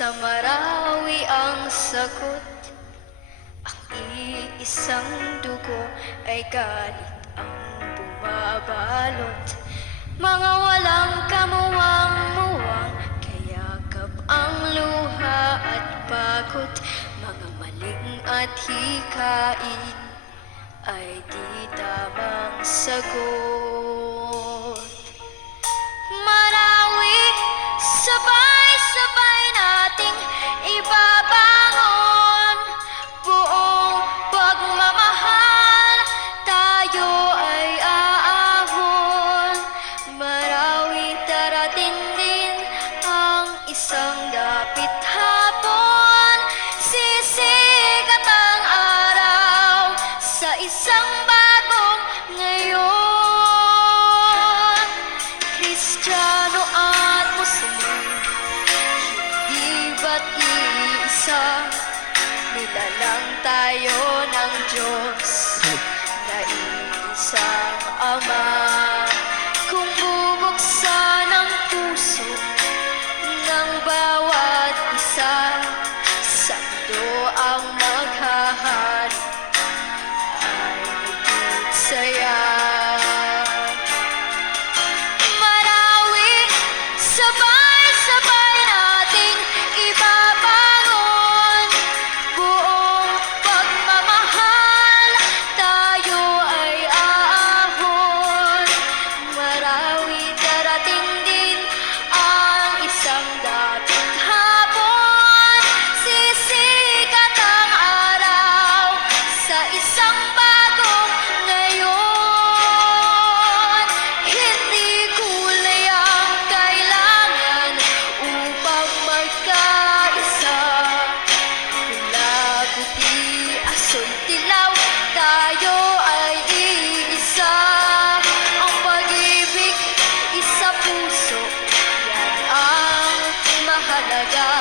sa Marawi ang sagot. Ang iisang dugo ay galit ang bumabalot. Mga walang kamuwang-muwang, kayakap ang luha at pagod. Mga maling at hikain ay di tamang sagot. Marawi, sabay-sabay nating ibabangon buong pagmamahal, tayo ay aahon. Marawi, darating din ang isang dapit hapon, sisikat ang araw sa isang bagong ngayon. Kristiyano at Muslim, hindi ba't iisa? Nilalang tayo ng Diyos na iisang Ama. Kung bubuksan ang puso ng bawat isa, sando ang maghahari ay higit saya. Marawi, sabay-sabay nating ibabangon buong pagmamahal, tayo ay aahon. Marawi, darating din ang isang dapit hapon, sisikat ang araw sa isang bagong ngayon. Hindi kulay ang kailangan upang magkaisa. Pula, puti, asul, dilaw, tayo ay iisa. Ang pag-ibig, isa puso, yan ang mahalaga.